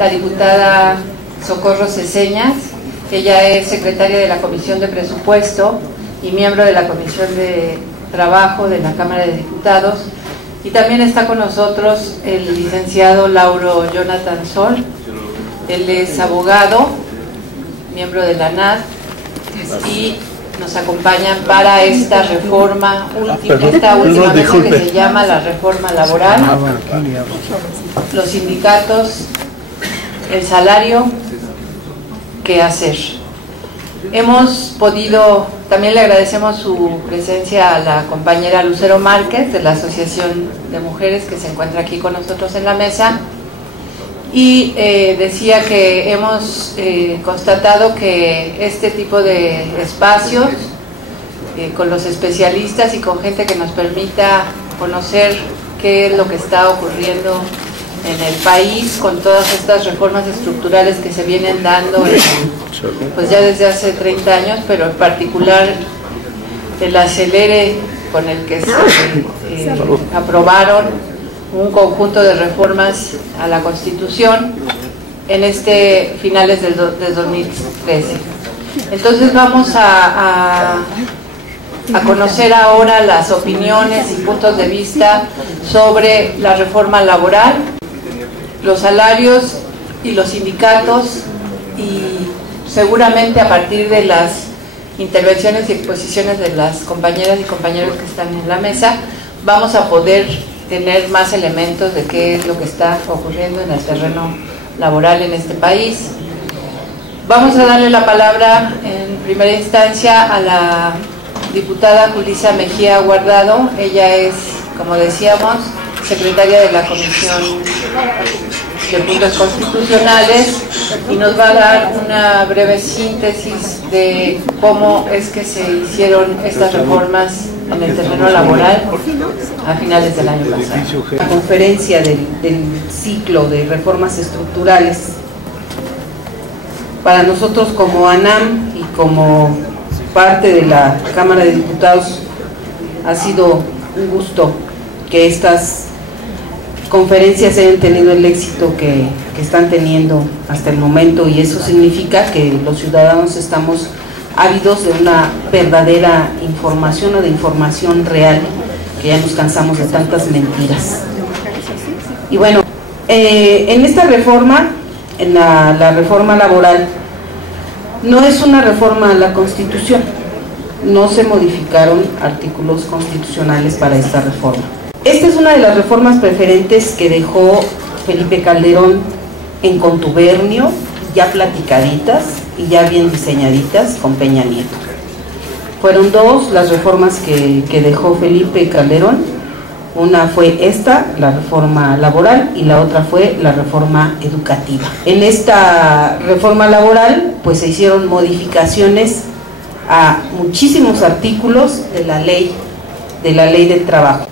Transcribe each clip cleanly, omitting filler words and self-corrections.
la diputada Socorro Ceseñas. Ella es secretaria de la Comisión de Presupuesto y miembro de la Comisión de Trabajo de la Cámara de Diputados. Y también está con nosotros el licenciado Lauro Jonathan Sol. Él es abogado, miembro de la NAD, y nos acompañan para esta reforma esta última mesa que se llama la reforma laboral, los sindicatos, el salario, qué hacer. Hemos podido, también le agradecemos su presencia a la compañera Lucero Márquez de la Asociación de Mujeres que se encuentra aquí con nosotros en la mesa, y decía que hemos constatado que este tipo de espacios con los especialistas y con gente que nos permita conocer qué es lo que está ocurriendo en el país con todas estas reformas estructurales que se vienen dando pues ya desde hace 30 años, pero en particular el acelere con el que se aprobaron un conjunto de reformas a la Constitución en finales de 2013. Entonces vamos a conocer ahora las opiniones y puntos de vista sobre la reforma laboral, los salarios y los sindicatos, y seguramente a partir de las intervenciones y exposiciones de las compañeras y compañeros que están en la mesa vamos a poder tener más elementos de qué es lo que está ocurriendo en el terreno laboral en este país. Vamos a darle la palabra en primera instancia a la diputada Julissa Mejía Guardado. Ella es, como decíamos, secretaria de la Comisión de Puntos Constitucionales y nos va a dar una breve síntesis de cómo es que se hicieron estas reformas en el terreno laboral a finales del año pasado. La conferencia del ciclo de reformas estructurales, para nosotros como ANAM y como parte de la Cámara de Diputados ha sido un gusto que estas conferencias hayan tenido el éxito que están teniendo hasta el momento, y eso significa que los ciudadanos estamos ávidos de una verdadera información o de información real, que ya nos cansamos de tantas mentiras. Y bueno, en esta reforma, en la reforma laboral, no es una reforma a la Constitución, no se modificaron artículos constitucionales para esta reforma. Esta es una de las reformas preferentes que dejó Felipe Calderón en contubernio, ya platicaditas y ya bien diseñaditas con Peña Nieto. Fueron dos las reformas que dejó Felipe Calderón. Una fue esta, la reforma laboral, y la otra fue la reforma educativa. En esta reforma laboral pues se hicieron modificaciones a muchísimos artículos de la ley del trabajo.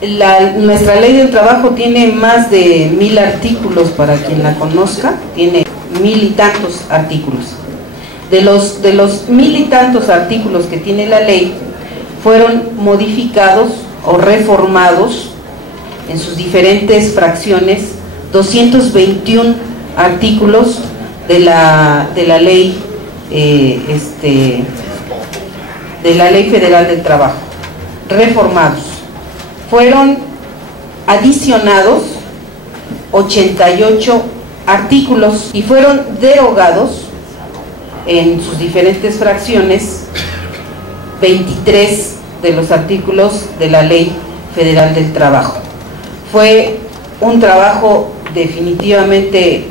Nuestra ley del trabajo tiene más de 1000 artículos, para quien la conozca, tiene 1000 y tantos artículos. De los 1000 y tantos artículos que tiene la ley, fueron modificados o reformados en sus diferentes fracciones 221 artículos de la ley federal del trabajo, reformados. Fueron adicionados 88 artículos y fueron derogados en sus diferentes fracciones 23 de los artículos de la Ley Federal del Trabajo. Fue un trabajo definitivamente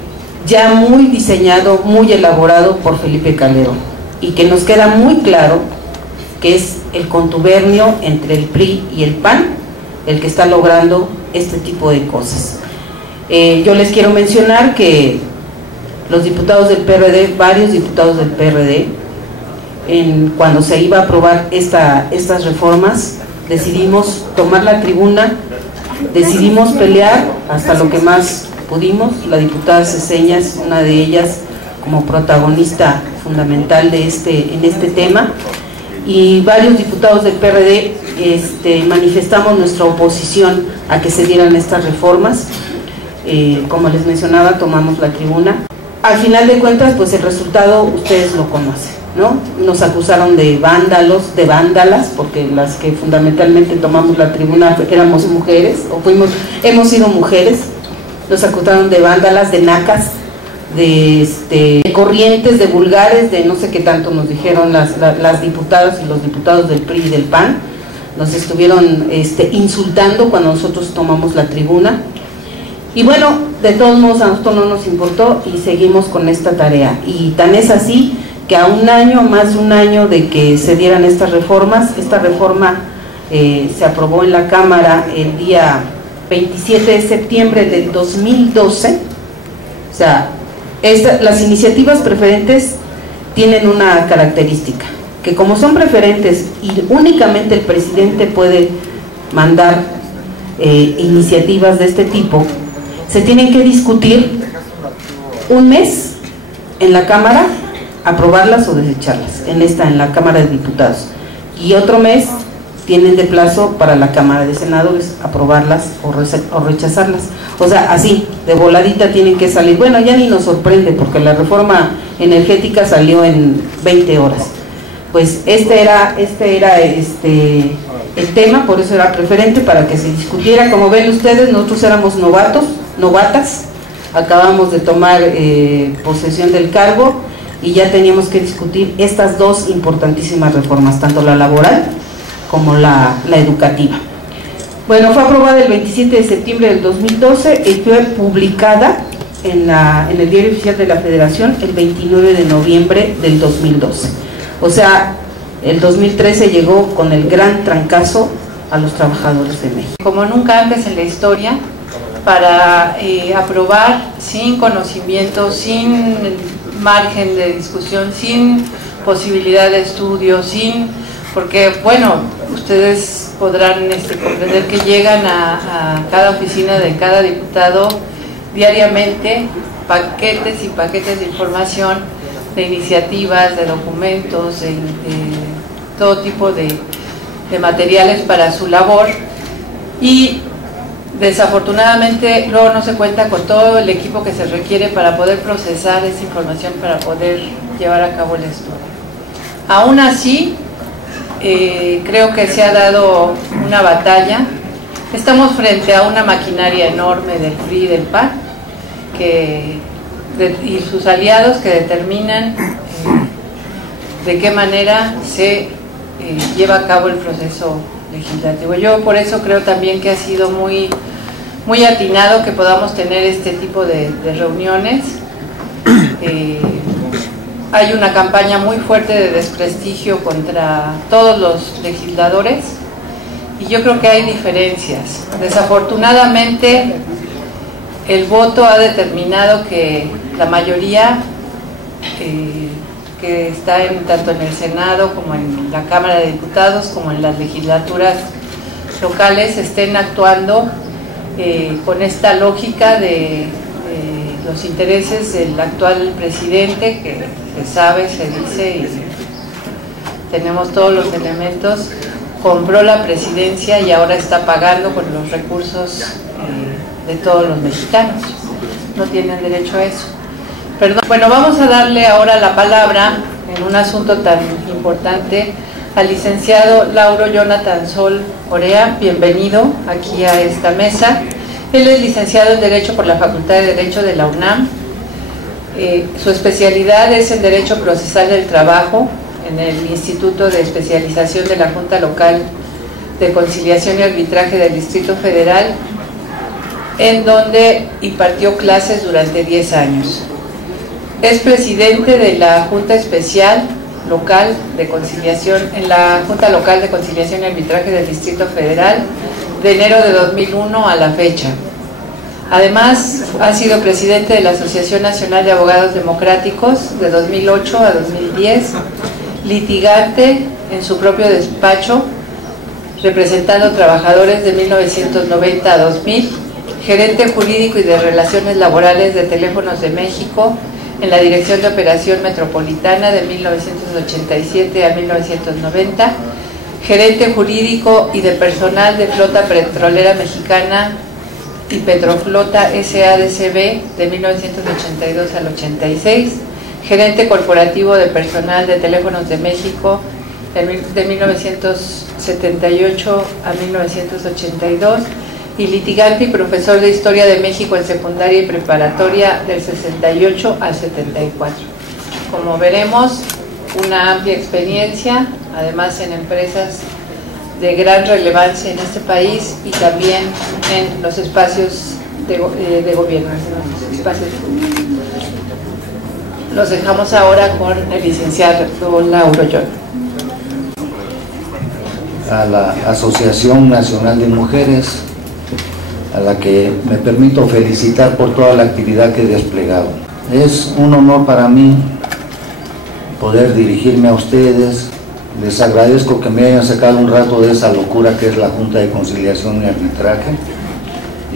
ya muy diseñado, muy elaborado por Felipe Calderón, y que nos queda muy claro que es el contubernio entre el PRI y el PAN el que está logrando este tipo de cosas. Yo les quiero mencionar que los diputados del PRD, varios diputados del PRD, cuando se iba a aprobar estas reformas, decidimos tomar la tribuna, decidimos pelear hasta lo que más pudimos. La diputada Ceseñas, una de ellas, como protagonista fundamental en este tema, y varios diputados del PRD manifestamos nuestra oposición a que se dieran estas reformas. Como les mencionaba, tomamos la tribuna. al final de cuentas, pues el resultado ustedes lo conocen, ¿no? Nos acusaron de vándalos, de vándalas, porque las que fundamentalmente tomamos la tribuna éramos mujeres, hemos sido mujeres. Nos acusaron de vándalas, de nacas, de corrientes, de vulgares, de no sé qué tanto nos dijeron las diputadas y los diputados del PRI y del PAN. Nos estuvieron insultando cuando nosotros tomamos la tribuna. Y bueno, de todos modos a nosotros no nos importó y seguimos con esta tarea. Y tan es así que a un año, más de un año de que se dieran estas reformas, esta reforma se aprobó en la Cámara el día 27 de septiembre del 2012. O sea, las iniciativas preferentes tienen una característica, que como son preferentes y únicamente el presidente puede mandar iniciativas de este tipo, se tienen que discutir un mes en la Cámara, aprobarlas o desecharlas, en la Cámara de Diputados, y otro mes tienen de plazo para la Cámara de Senadores aprobarlas o rechazarlas. O sea, así, de voladita tienen que salir. Bueno, ya ni nos sorprende porque la reforma energética salió en 20 horas. Pues este era el tema, por eso era preferente, para que se discutiera. Como ven ustedes, nosotros éramos novatas, acabamos de tomar posesión del cargo y ya teníamos que discutir estas dos importantísimas reformas, tanto la laboral como la educativa. Bueno, fue aprobada el 27 de septiembre del 2012 y fue publicada en el Diario Oficial de la Federación el 29 de noviembre del 2012. O sea, el 2013 llegó con el gran trancazo a los trabajadores de México. Como nunca antes en la historia, para aprobar sin conocimiento, sin margen de discusión, sin posibilidad de estudio, porque bueno, ustedes podrán comprender que llegan a cada oficina de cada diputado diariamente paquetes y paquetes de información, de iniciativas, de documentos, de todo tipo de materiales para su labor, y desafortunadamente luego no se cuenta con todo el equipo que se requiere para poder procesar esa información, para poder llevar a cabo el estudio. Aún así, creo que se ha dado una batalla. Estamos frente a una maquinaria enorme del PRI y del PAN y sus aliados que determinan de qué manera se lleva a cabo el proceso legislativo. Yo por eso creo también que ha sido muy atinado que podamos tener este tipo de reuniones. Hay una campaña muy fuerte de desprestigio contra todos los legisladores y yo creo que hay diferencias. Desafortunadamente el voto ha determinado que la mayoría que está tanto en el Senado como en la Cámara de Diputados como en las legislaturas locales estén actuando con esta lógica de los intereses del actual presidente, que se sabe, se dice y tenemos todos los elementos. Compró la presidencia y ahora está pagando con los recursos de todos los mexicanos. No tienen derecho a eso. Perdón. Bueno, vamos a darle ahora la palabra en un asunto tan importante al licenciado Lauro Jonathan Sol Orea. Bienvenido aquí a esta mesa. Él es licenciado en Derecho por la Facultad de Derecho de la UNAM. Su especialidad es en Derecho Procesal del Trabajo en el Instituto de Especialización de la Junta Local de Conciliación y Arbitraje del Distrito Federal, en donde impartió clases durante 10 años. Es presidente de la Junta Especial Local de Conciliación, en la Junta Local de Conciliación y Arbitraje del Distrito Federal, de enero de 2001 a la fecha. Además, ha sido presidente de la Asociación Nacional de Abogados Democráticos de 2008 a 2010, litigante en su propio despacho, representando trabajadores de 1990 a 2000, gerente jurídico y de relaciones laborales de Teléfonos de México en la Dirección de Operación Metropolitana de 1987 a 1990, gerente jurídico y de personal de Flota Petrolera Mexicana y Petroflota SADCB de 1982 al 86, gerente corporativo de personal de Teléfonos de México de 1978 a 1982 y litigante y profesor de Historia de México en secundaria y preparatoria del 68 al 74. Como veremos, una amplia experiencia, además en empresas de gran relevancia en este país y también en los espacios de gobierno, en los espacios públicos. Los dejamos ahora con el licenciado Lauro Llor. A la Asociación Nacional de Mujeres, a la que me permito felicitar por toda la actividad que he desplegado. Es un honor para mí poder dirigirme a ustedes. Les agradezco que me hayan sacado un rato de esa locura que es la Junta de Conciliación y Arbitraje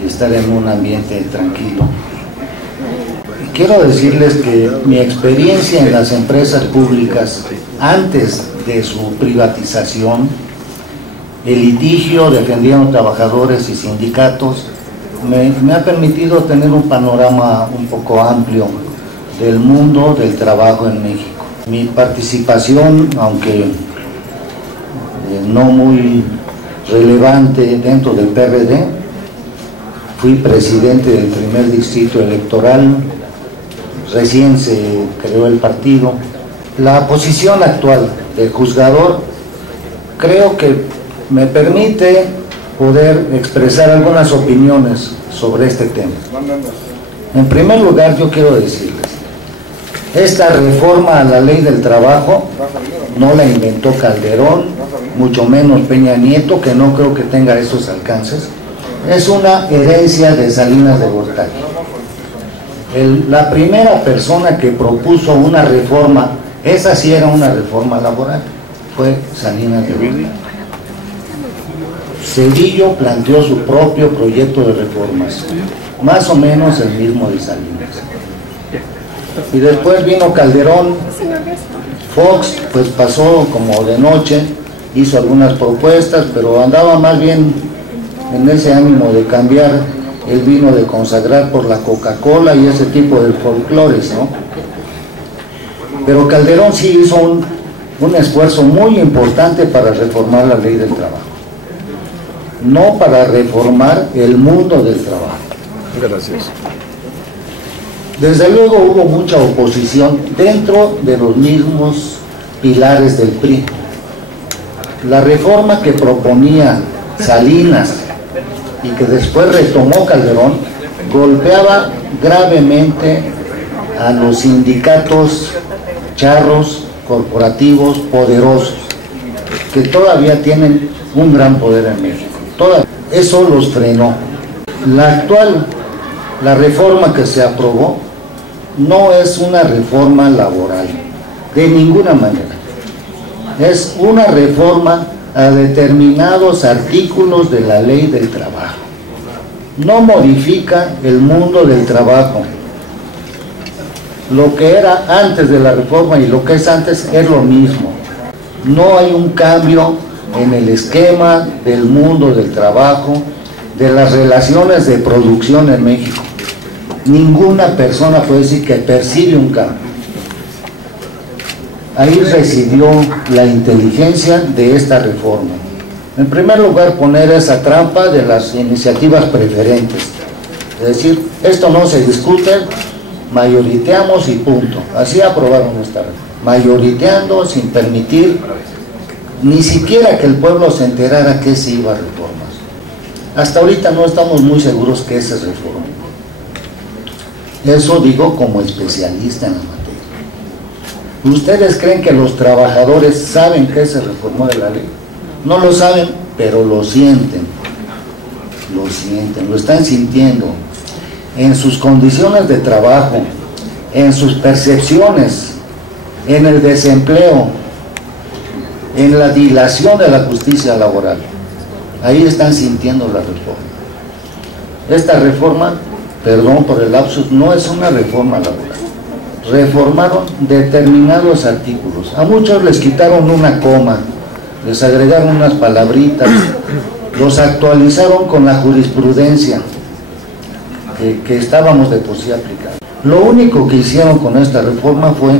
y estar en un ambiente tranquilo. Quiero decirles que mi experiencia en las empresas públicas antes de su privatización, el litigio defendiendo trabajadores y sindicatos, me ha permitido tener un panorama un poco amplio del mundo del trabajo en México. Mi participación, aunque no muy relevante dentro del PRD, fui presidente del primer distrito electoral, recién se creó el partido. La posición actual del juzgador creo que me permite poder expresar algunas opiniones sobre este tema. En primer lugar, yo quiero decirles, esta reforma a la ley del trabajo no la inventó Calderón, mucho menos Peña Nieto, que no creo que tenga esos alcances. Es una herencia de Salinas de Gortari. La primera persona que propuso una reforma, esa sí era una reforma laboral, fue Salinas de Gortari. Zedillo planteó su propio proyecto de reformas, más o menos el mismo de Salinas. Y después vino Calderón, Fox pues pasó como de noche, hizo algunas propuestas, pero andaba más bien en ese ánimo de cambiar el vino de consagrar por la Coca-Cola y ese tipo de folclores, ¿no? Pero Calderón sí hizo un esfuerzo muy importante para reformar la ley del trabajo, no para reformar el mundo del trabajo. Gracias. Desde luego hubo mucha oposición dentro de los mismos pilares del PRI. La reforma que proponía Salinas y que después retomó Calderón golpeaba gravemente a los sindicatos charros, corporativos, poderosos, que todavía tienen un gran poder en México. Eso los frenó. La reforma que se aprobó no es una reforma laboral, de ninguna manera. Es una reforma a determinados artículos de la ley del trabajo. No modifica el mundo del trabajo. Lo que era antes de la reforma y lo que es antes es lo mismo. No hay un cambio en el esquema del mundo del trabajo, de las relaciones de producción en México. Ninguna persona puede decir que percibe un cambio. Ahí residió la inteligencia de esta reforma. En primer lugar, poner esa trampa de las iniciativas preferentes. Es decir, esto no se discute, mayoriteamos y punto. Así aprobaron esta reforma. Mayoriteando sin permitir ni siquiera que el pueblo se enterara que se iba a reformar. Hasta ahorita no estamos muy seguros que esa es reforma. Eso digo como especialista en la materia. ¿Ustedes creen que los trabajadores saben que se reformó de la ley? No lo saben, pero lo sienten, lo están sintiendo en sus condiciones de trabajo, en sus percepciones, en el desempleo, en la dilación de la justicia laboral. Ahí están sintiendo la reforma. Esta reforma, perdón por el lapsus, no es una reforma laboral. Reformaron determinados artículos. A muchos les quitaron una coma, les agregaron unas palabritas, los actualizaron con la jurisprudencia. que estábamos de por sí aplicando. Lo único que hicieron con esta reforma fue,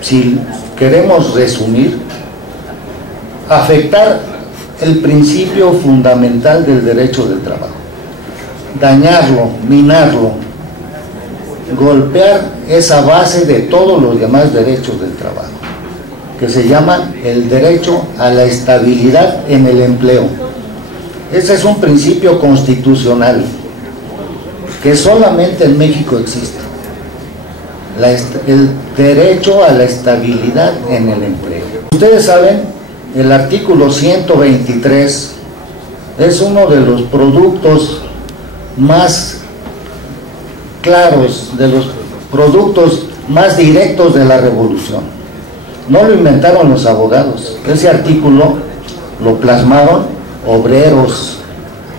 si queremos resumir, afectar el principio fundamental del derecho del trabajo, dañarlo, minarlo, golpear esa base de todos los demás derechos del trabajo, que se llama el derecho a la estabilidad en el empleo. Ese es un principio constitucional que solamente en México existe, el derecho a la estabilidad en el empleo. Ustedes saben, el artículo 123 es uno de los productos más claros, de los productos más directos de la revolución. No lo inventaron los abogados, ese artículo lo plasmaron obreros,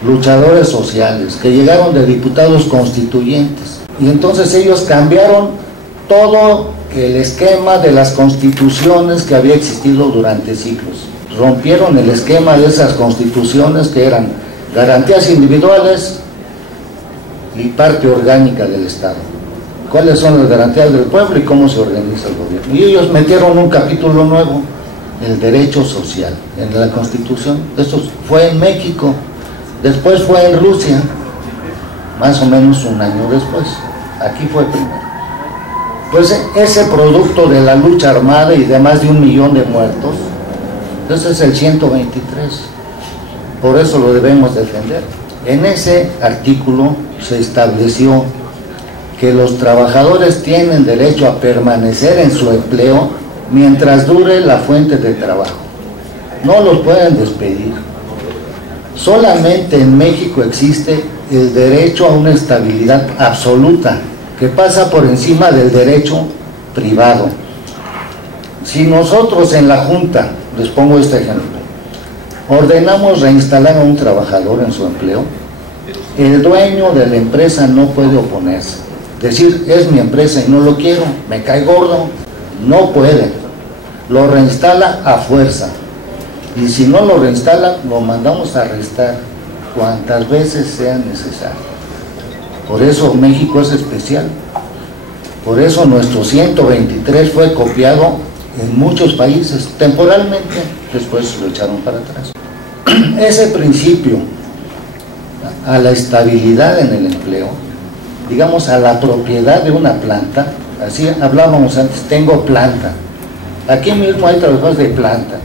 luchadores sociales, que llegaron de diputados constituyentes, y entonces ellos cambiaron todo el esquema de las constituciones que había existido durante siglos. Rompieron el esquema de esas constituciones que eran garantías individuales y parte orgánica del Estado. ¿Cuáles son las garantías del pueblo y cómo se organiza el gobierno? Y ellos metieron un capítulo nuevo, el derecho social, en la Constitución. Esto fue en México, después fue en Rusia, más o menos un año después. Aquí fue primero. Pues ese producto de la lucha armada y de más de 1 millón de muertos, ese es el 123. Por eso lo debemos defender. En ese artículo se estableció que los trabajadores tienen derecho a permanecer en su empleo mientras dure la fuente de trabajo. No los pueden despedir. Solamente en México existe el derecho a una estabilidad absoluta, que pasa por encima del derecho privado. Si nosotros en la Junta, les pongo este ejemplo, ordenamos reinstalar a un trabajador en su empleo, el dueño de la empresa no puede oponerse, decir, es mi empresa y no lo quiero, me cae gordo, no puede, lo reinstala a fuerza, y si no lo reinstala, lo mandamos a arrestar cuantas veces sea necesario. Por eso México es especial, por eso nuestro 123 fue copiado en muchos países, temporalmente, después lo echaron para atrás. Ese principio a la estabilidad en el empleo, digamos a la propiedad de una planta, así hablábamos antes, tengo planta, aquí mismo hay trabajadores de planta,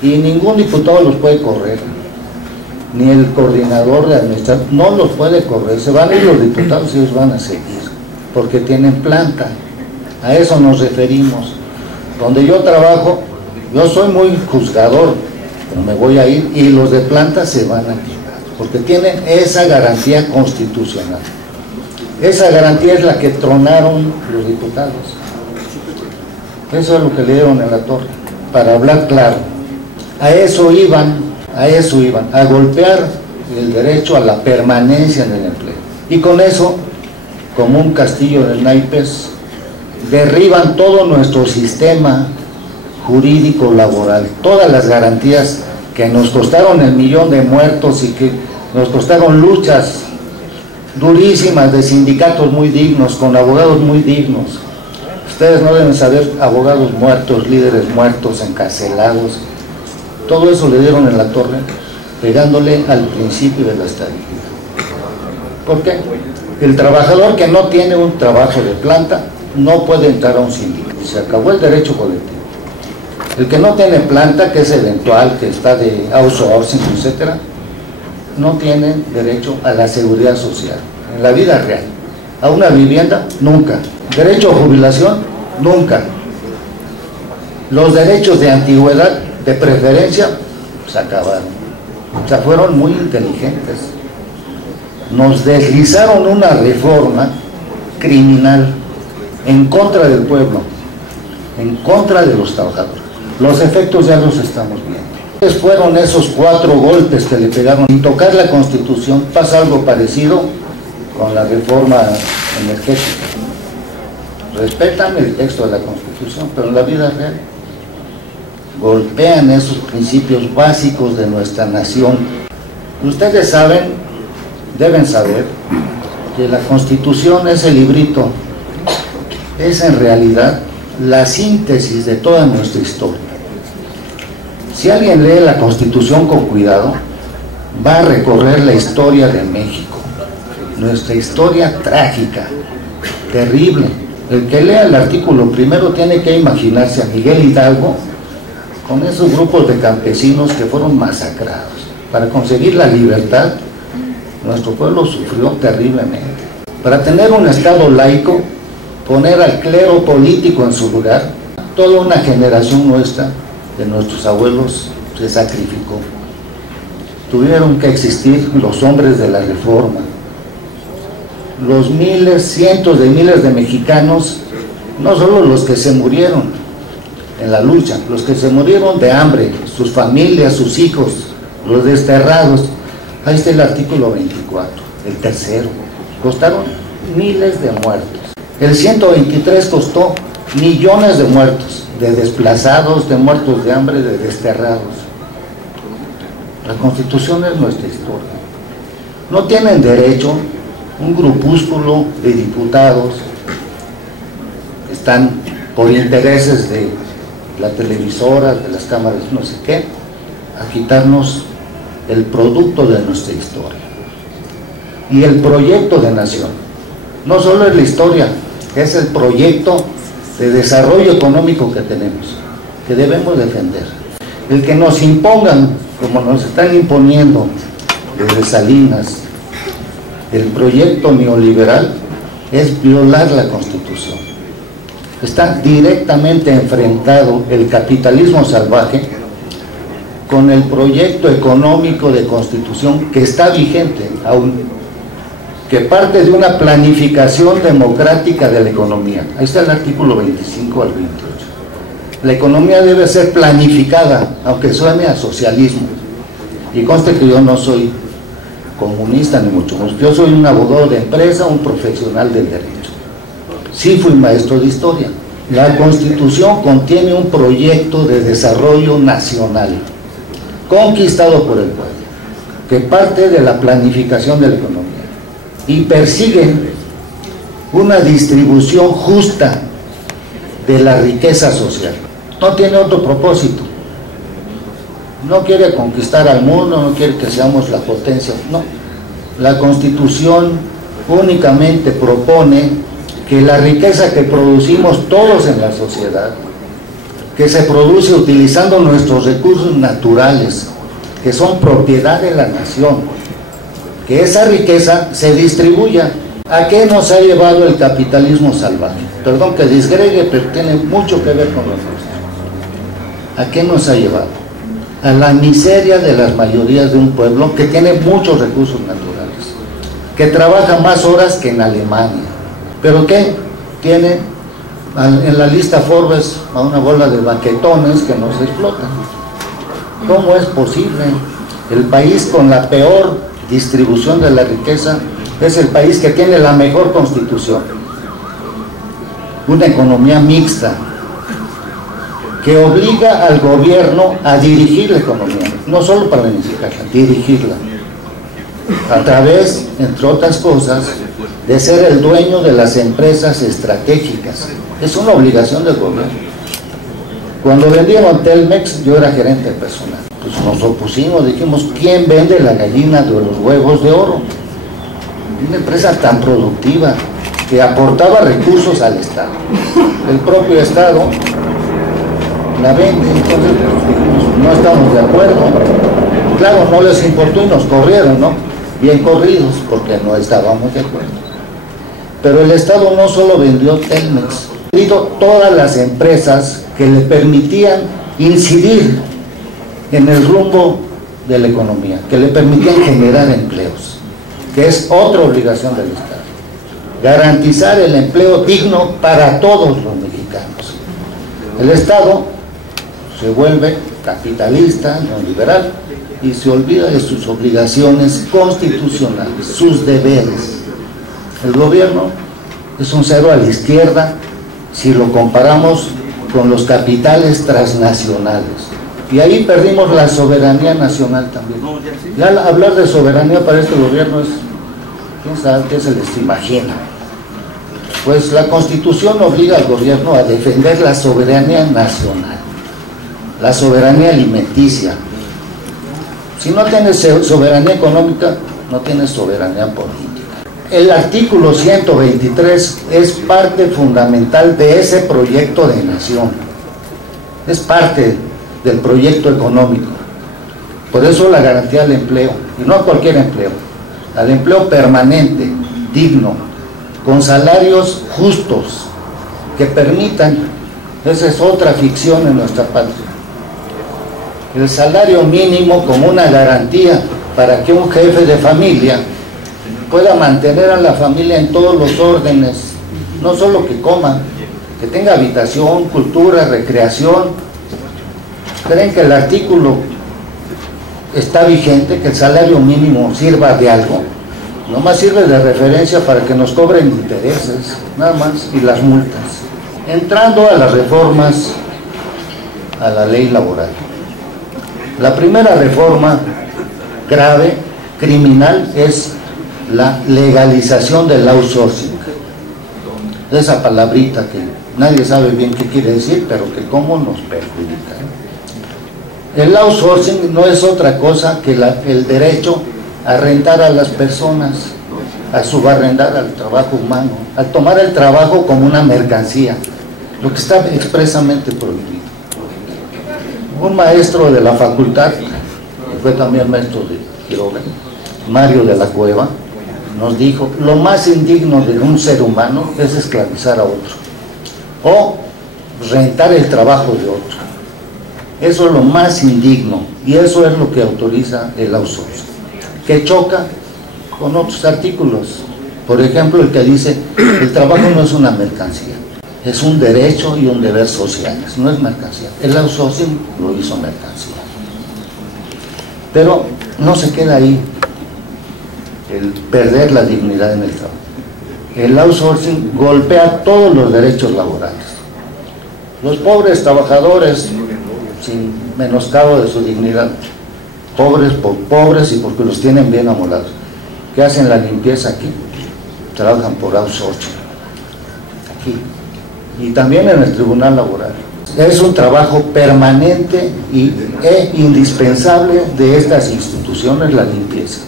y ningún diputado los puede correr, ni el coordinador de administración, no los puede correr, se van a ir los diputados y ellos van a seguir, porque tienen planta, a eso nos referimos. Donde yo trabajo, yo soy muy juzgador, pero me voy a ir, y los de planta se van a quitar, porque tienen esa garantía constitucional. Esa garantía es la que tronaron los diputados. Eso es lo que le dieron en la torre, para hablar claro. A eso iban, a golpear el derecho a la permanencia en el empleo. Y con eso, como un castillo de naipes, derriban todo nuestro sistema jurídico laboral, todas las garantías que nos costaron 1 millón de muertos y que nos costaron luchas durísimas de sindicatos muy dignos, con abogados muy dignos. Ustedes no deben saber, abogados muertos, líderes muertos, encarcelados, todo eso le dieron en la torre, pegándole al principio de la estabilidad. ¿Por qué? El trabajador que no tiene un trabajo de planta no puede entrar a un sindicato, se acabó el derecho colectivo. El que no tiene planta, que es eventual, que está de outsourcing, etcétera, no tiene derecho a la seguridad social, en la vida real. A una vivienda, nunca. Derecho a jubilación, nunca. Los derechos de antigüedad, de preferencia, se acabaron. O sea, fueron muy inteligentes. Nos deslizaron una reforma criminal en contra del pueblo, en contra de los trabajadores. Los efectos ya los estamos viendo. Fueron esos 4 golpes que le pegaron. Sin tocar la Constitución, pasa algo parecido con la reforma energética. Respetan el texto de la Constitución, pero en la vida real golpean esos principios básicos de nuestra nación. Ustedes saben, deben saber, de la Constitución, ese librito, es en realidad la síntesis de toda nuestra historia. Si alguien lee la Constitución con cuidado, va a recorrer la historia de México, nuestra historia trágica, terrible. El que lea el artículo primero tiene que imaginarse a Miguel Hidalgo con esos grupos de campesinos que fueron masacrados. Para conseguir la libertad, nuestro pueblo sufrió terriblemente. Para tener un Estado laico, poner al clero político en su lugar, toda una generación nuestra, de nuestros abuelos, se sacrificó. Tuvieron que existir los hombres de la Reforma, los miles, cientos de miles de mexicanos, no solo los que se murieron en la lucha, los que se murieron de hambre, sus familias, sus hijos, los desterrados. Ahí está el artículo 24, el tercero. Costaron miles de muertos. El 123 costó millones de muertos, de desplazados, de muertos de hambre, de desterrados. La Constitución es nuestra historia. No tienen derecho un grupúsculo de diputados que están por intereses de la televisora, de las cámaras, no sé qué, a quitarnos el producto de nuestra historia y el proyecto de nación. No solo es la historia, es el proyecto de desarrollo económico que tenemos, que debemos defender. El que nos impongan, como nos están imponiendo desde Salinas, el proyecto neoliberal, es violar la Constitución. Está directamente enfrentado el capitalismo salvaje con el proyecto económico de Constitución que está vigente aún, que parte de una planificación democrática de la economía. Ahí está el artículo 25 al 28. La economía debe ser planificada, aunque suene a socialismo. Y conste que yo no soy comunista ni mucho menos. Yo soy un abogado de empresa, un profesional del derecho. Sí fui maestro de historia. La Constitución contiene un proyecto de desarrollo nacional, conquistado por el pueblo, que parte de la planificación de la economía y persigue una distribución justa de la riqueza social. No tiene otro propósito. No quiere conquistar al mundo, no quiere que seamos la potencia, no. La Constitución únicamente propone que la riqueza que producimos todos en la sociedad, que se produce utilizando nuestros recursos naturales, que son propiedad de la nación, que esa riqueza se distribuya. ¿A qué nos ha llevado el capitalismo salvaje? Perdón que disgregue, pero tiene mucho que ver con nosotros. ¿A qué nos ha llevado? A la miseria de las mayorías de un pueblo que tiene muchos recursos naturales, que trabaja más horas que en Alemania, pero que tiene en la lista Forbes a una bola de baquetones que nos explotan. ¿Cómo es posible? El país con la peor distribución de la riqueza es el país que tiene la mejor constitución, una economía mixta, que obliga al gobierno a dirigir la economía, no solo planificarla, dirigirla, a través, entre otras cosas, de ser el dueño de las empresas estratégicas. Es una obligación del gobierno. Cuando vendieron Telmex, yo era gerente personal. Pues nos opusimos, dijimos, ¿quién vende la gallina de los huevos de oro? Una empresa tan productiva, que aportaba recursos al Estado. El propio Estado la vende, entonces pues, dijimos, no estamos de acuerdo. Claro, no les importó y nos corrieron, ¿no? Bien corridos, porque no estábamos de acuerdo. Pero el Estado no solo vendió Telmex, vendió todas las empresas que le permitían incidir en el rumbo de la economía, que le permitían generar empleos, que es otra obligación del Estado. Garantizar el empleo digno para todos los mexicanos. El Estado se vuelve capitalista, neoliberal, y se olvida de sus obligaciones constitucionales, sus deberes. El gobierno es un cero a la izquierda si lo comparamos con los capitales transnacionales. Y ahí perdimos la soberanía nacional también. Ya hablar de soberanía para este gobierno quién sabe qué se les imagina. Pues la Constitución obliga al gobierno a defender la soberanía nacional, la soberanía alimenticia. Si no tienes soberanía económica, no tienes soberanía política. El artículo 123 es parte fundamental de ese proyecto de nación, es parte del proyecto económico. Por eso la garantía al empleo, y no a cualquier empleo, al empleo permanente, digno, con salarios justos, que permitan, esa es otra ficción en nuestra patria, el salario mínimo como una garantía para que un jefe de familia pueda mantener a la familia en todos los órdenes, no solo que coma, que tenga habitación, cultura, recreación. ¿Creen que el artículo está vigente, que el salario mínimo sirva de algo? Nomás sirve de referencia para que nos cobren intereses, nada más, y las multas. Entrando a las reformas a la ley laboral. La primera reforma grave, criminal, es la legalización del outsourcing. Esa palabrita que nadie sabe bien qué quiere decir, pero que cómo nos perjudica. El outsourcing no es otra cosa que el derecho a rentar a las personas, a subarrendar al trabajo humano, a tomar el trabajo como una mercancía, lo que está expresamente prohibido. Un maestro de la facultad, que fue también maestro de Quiroga, Mario de la Cueva, nos dijo: lo más indigno de un ser humano es esclavizar a otro o rentar el trabajo de otro. Eso es lo más indigno, y eso es lo que autoriza el outsourcing, que choca con otros artículos. Por ejemplo, el que dice: el trabajo no es una mercancía, es un derecho y un deber sociales, no es mercancía. El outsourcing lo hizo mercancía. Pero no se queda ahí el perder la dignidad en el trabajo. El outsourcing golpea todos los derechos laborales. Los pobres trabajadores, sin menoscabo de su dignidad, pobres por pobres y porque los tienen bien amolados, que hacen la limpieza aquí, trabajan por outsourcing aquí, y también en el Tribunal Laboral. Es un trabajo permanente e indispensable de estas instituciones, la limpieza.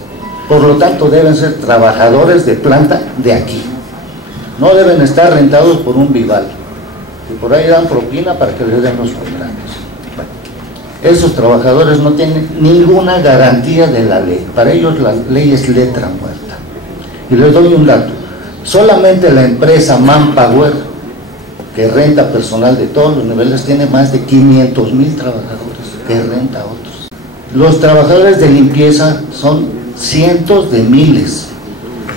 Por lo tanto, deben ser trabajadores de planta de aquí, no deben estar rentados por un Vival, que por ahí dan propina para que les den los contratos. Esos trabajadores no tienen ninguna garantía de la ley, para ellos la ley es letra muerta. Y les doy un dato: solamente la empresa Manpower, que renta personal de todos los niveles, tiene más de 500,000 trabajadores que renta a otros. Los trabajadores de limpieza son cientos de miles,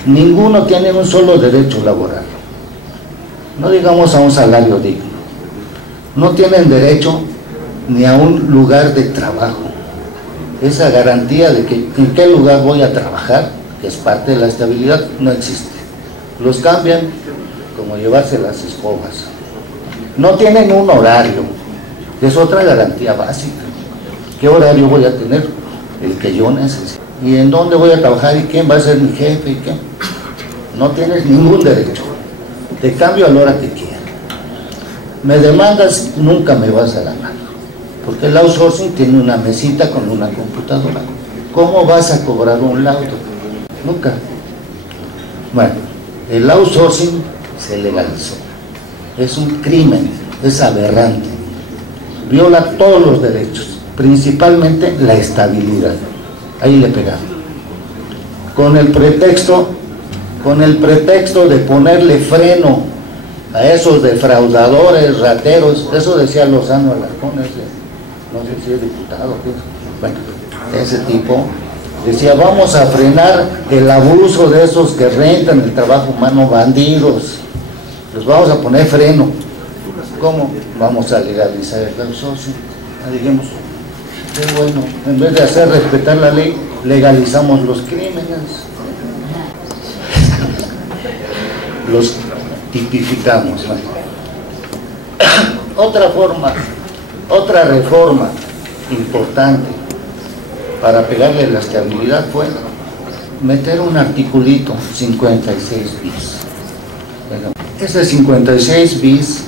ninguno tiene un solo derecho laboral, no digamos a un salario digno, no tienen derecho ni a un lugar de trabajo. Esa garantía de que en qué lugar voy a trabajar, que es parte de la estabilidad, no existe. Los cambian como llevarse las escobas. No tienen un horario, que es otra garantía básica. ¿Qué horario voy a tener? El que yo necesito. ¿Y en dónde voy a trabajar? ¿Y quién va a ser mi jefe? ¿Y qué? No tienes ningún derecho. Te cambio a la hora que quiera. Me demandas, nunca me vas a ganar. Porque el outsourcing tiene una mesita con una computadora. ¿Cómo vas a cobrar un laudo? Nunca. Bueno, el outsourcing se legalizó. Es un crimen, es aberrante. Viola todos los derechos, principalmente la estabilidad. Ahí le pegaron. Con el pretexto de ponerle freno a esos defraudadores, rateros, eso decía Lozano Alarcón, no sé si es diputado, bueno, ese tipo, decía: vamos a frenar el abuso de esos que rentan el trabajo humano, bandidos, los vamos a poner freno. ¿Cómo? Vamos a legalizar el outsourcing. Dijimos: qué bueno, en vez de hacer respetar la ley, legalizamos los crímenes, los tipificamos. Otra reforma importante para pegarle la estabilidad fue meter un articulito 56 bis. Bueno, ese 56 bis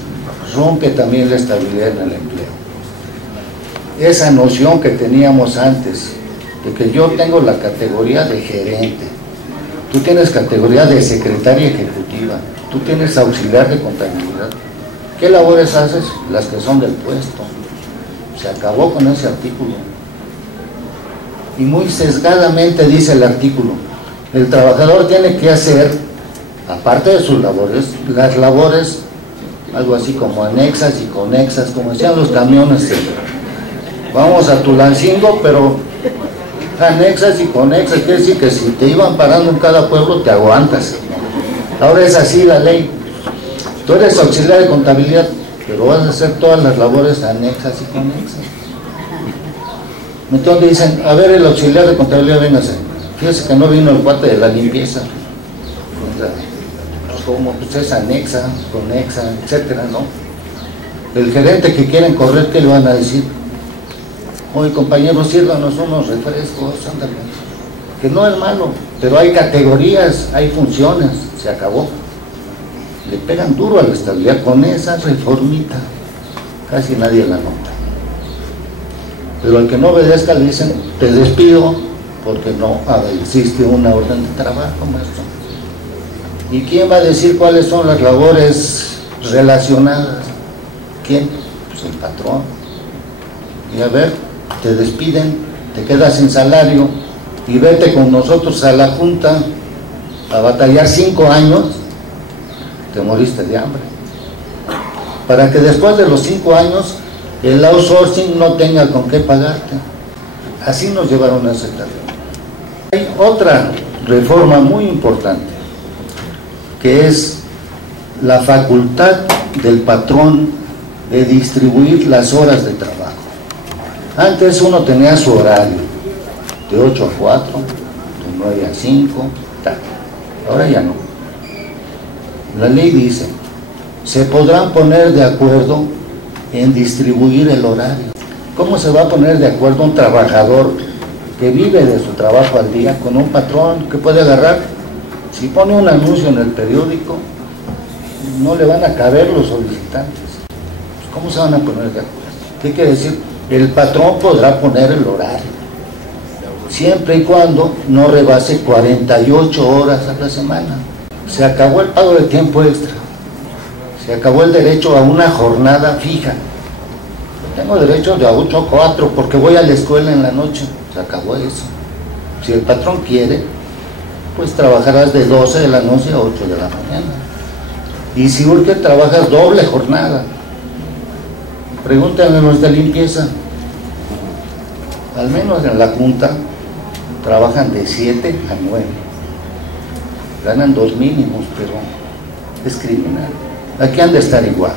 rompe también la estabilidad en el empleo. Esa noción que teníamos antes, de que yo tengo la categoría de gerente, tú tienes categoría de secretaria ejecutiva, tú tienes auxiliar de contabilidad. ¿Qué labores haces? Las que son del puesto. Se acabó con ese artículo. Y muy sesgadamente dice el artículo, el trabajador tiene que hacer, aparte de sus labores, las labores, algo así como anexas y conexas, como decían los camiones. Vamos a Tulancingo, pero anexas y conexas, quiere decir que si te iban parando en cada pueblo, te aguantas. Ahora es así la ley. Tú eres auxiliar de contabilidad, pero vas a hacer todas las labores anexas y conexas. Entonces dicen, a ver, el auxiliar de contabilidad, véngase. Fíjese que no vino el cuate de la limpieza. Como pues es anexa, conexa, etcétera, ¿no? El gerente que quieren correr, ¿qué le van a decir? Oye, compañeros, sírvanos unos refrescos, ándale. Que no es malo, pero hay categorías, hay funciones, se acabó. Le pegan duro a la estabilidad con esa reformita, casi nadie la nota. Pero al que no obedezca le dicen, te despido porque no existe una orden de trabajo, maestro. ¿Y quién va a decir cuáles son las labores relacionadas? ¿Quién? Pues el patrón. Y a ver, te despiden, te quedas sin salario y vete con nosotros a la junta a batallar 5 años, te moriste de hambre. Para que después de los 5 años el outsourcing no tenga con qué pagarte. Así nos llevaron a ese terreno. Hay otra reforma muy importante, que es la facultad del patrón de distribuir las horas de trabajo. Antes uno tenía su horario, de 8 a 4, de 9 a 5, tal. Ahora ya no. La ley dice, se podrán poner de acuerdo en distribuir el horario. ¿Cómo se va a poner de acuerdo un trabajador que vive de su trabajo al día con un patrón que puede agarrar? Si pone un anuncio en el periódico, no le van a caber los solicitantes. ¿Cómo se van a poner de acuerdo? ¿Qué quiere decir? El patrón podrá poner el horario, siempre y cuando no rebase 48 horas a la semana. Se acabó el pago de tiempo extra, se acabó el derecho a una jornada fija. Tengo derecho de a 8 a 4 porque voy a la escuela en la noche. Se acabó eso. Si el patrón quiere, pues trabajarás de 12 de la noche a 8 de la mañana. Y si urge, trabajas doble jornada. Pregúntenle a los de limpieza. Al menos en la junta trabajan de 7 a 9. Ganan 2 mínimos, pero es criminal. Aquí han de estar igual.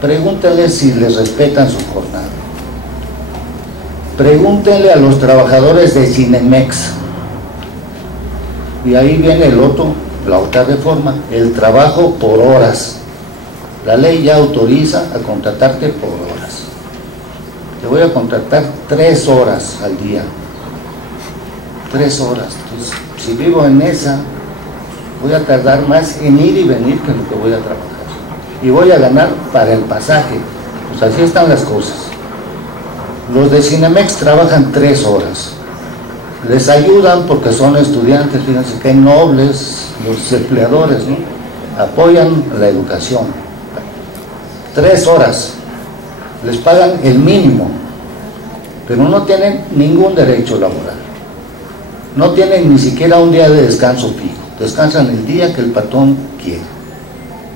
Pregúntenle si les respetan su jornada. Pregúntenle a los trabajadores de Cinemex. Y ahí viene la otra reforma, el trabajo por horas. La ley ya autoriza a contratarte por horas. Te voy a contratar 3 horas al día. 3 horas. Entonces, si vivo en esa, voy a tardar más en ir y venir que lo que voy a trabajar. Y voy a ganar para el pasaje. Pues así están las cosas. Los de Cinemex trabajan 3 horas. Les ayudan porque son estudiantes, fíjense que nobles los empleadores, ¿no? Apoyan la educación. 3 horas. Les pagan el mínimo, pero no tienen ningún derecho laboral. No tienen ni siquiera un día de descanso fijo. Descansan el día que el patrón quiere.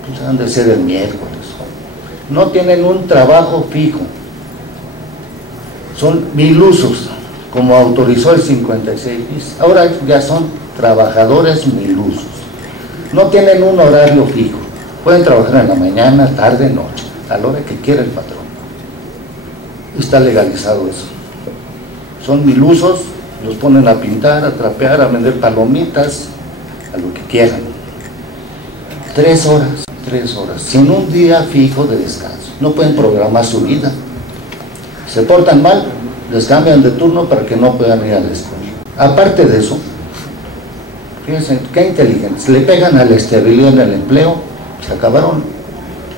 Pues han de ser el miércoles. No tienen un trabajo fijo. Son milusos, como autorizó el 56 bis. Ahora ya son trabajadores milusos. No tienen un horario fijo. Pueden trabajar en la mañana, tarde, noche, a la hora que quiera el patrón. Está legalizado eso. Son milusos, los ponen a pintar, a trapear, a vender palomitas, a lo que quieran. 3 horas, 3 horas, sin un día fijo de descanso. No pueden programar su vida. Se portan mal, les cambian de turno para que no puedan ir a la escuela. Aparte de eso, Fíjense, qué inteligentes. Le pegan a la estabilidad en el empleo, se acabaron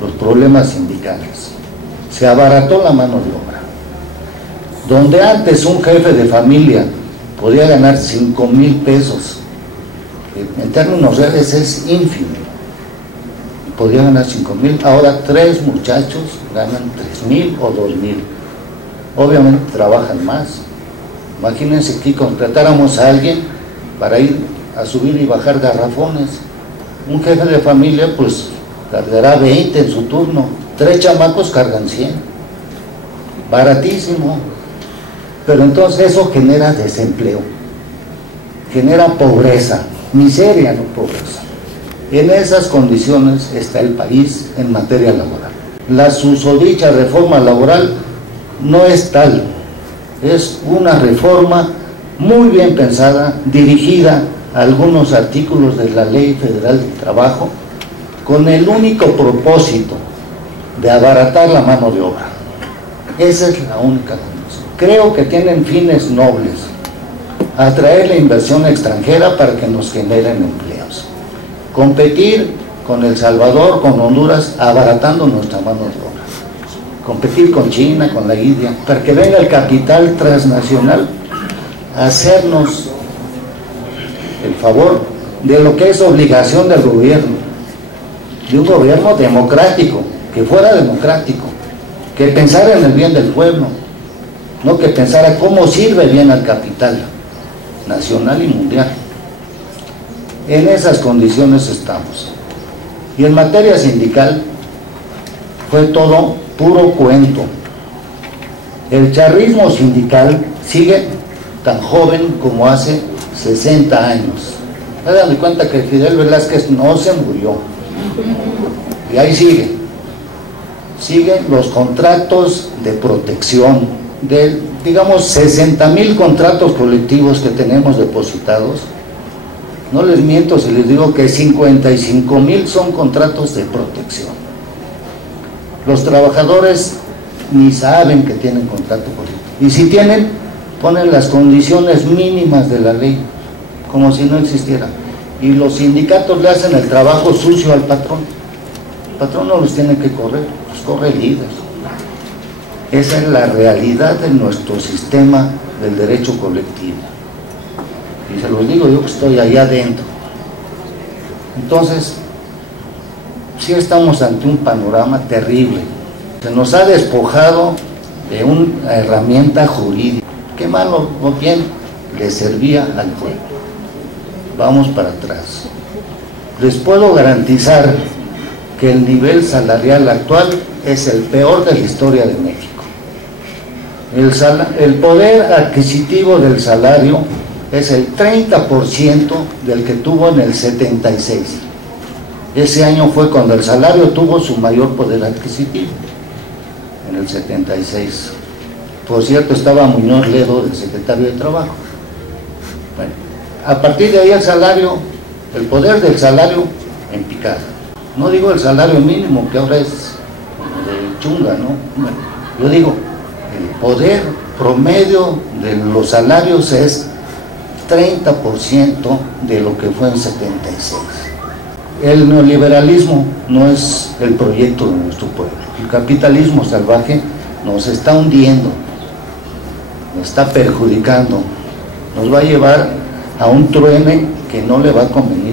los problemas sindicales. Se abarató la mano de obra. Donde antes un jefe de familia podía ganar 5,000 pesos, en términos reales es ínfimo, podía ganar 5,000, ahora 3 muchachos ganan 3,000 o 2,000. Obviamente trabajan más. Imagínense que contratáramos a alguien para ir a subir y bajar garrafones. Un jefe de familia pues cargará 20 en su turno, 3 chamacos cargan 100, baratísimo. Pero entonces eso genera desempleo, genera pobreza, miseria, no pobreza. En esas condiciones está el país en materia laboral. La susodicha reforma laboral no es tal, es una reforma muy bien pensada, dirigida a algunos artículos de la Ley Federal del Trabajo, con el único propósito de abaratar la mano de obra. Esa es la única condición. Creo que tienen fines nobles: atraer la inversión extranjera para que nos generen empleos, competir con El Salvador, con Honduras, abaratando nuestra mano de obra, competir con China, con la India, para que venga el capital transnacional a hacernos el favor de lo que es obligación del gobierno, de un gobierno democrático, que fuera democrático, que pensara en el bien del pueblo, no que pensara cómo sirve bien al capital nacional y mundial. En esas condiciones estamos. Y en materia sindical fue todo puro cuento. El charrismo sindical sigue tan joven como hace 60 años. Hagan de cuenta que Fidel Velázquez no se murió, y ahí siguen los contratos de protección, de digamos 60,000 contratos colectivos que tenemos depositados. No les miento si les digo que 55,000 son contratos de protección. Los trabajadores ni saben que tienen contrato colectivo, y si tienen, ponen las condiciones mínimas de la ley, como si no existiera, y los sindicatos le hacen el trabajo sucio al patrón. El patrón no los tiene que correr, los corre el líder. Esa es la realidad de nuestro sistema del derecho colectivo, y se los digo yo que estoy allá adentro. Entonces, sí estamos ante un panorama terrible. Se nos ha despojado de una herramienta jurídica que mal o bien le servía al pueblo. Vamos para atrás. Les puedo garantizar que el nivel salarial actual es el peor de la historia de México. El poder adquisitivo del salario es el 30% del que tuvo en el 76. Ese año fue cuando el salario tuvo su mayor poder adquisitivo, en el 76. Por cierto, estaba Muñoz Ledo, el secretario de Trabajo. Bueno, a partir de ahí el poder del salario en picada. No digo el salario mínimo, que ahora es de chunga, ¿no? Bueno, yo digo, el poder promedio de los salarios es 30% de lo que fue en 76. El neoliberalismo no es el proyecto de nuestro pueblo. El capitalismo salvaje nos está hundiendo, nos está perjudicando, nos va a llevar a un truene que no le va a convenir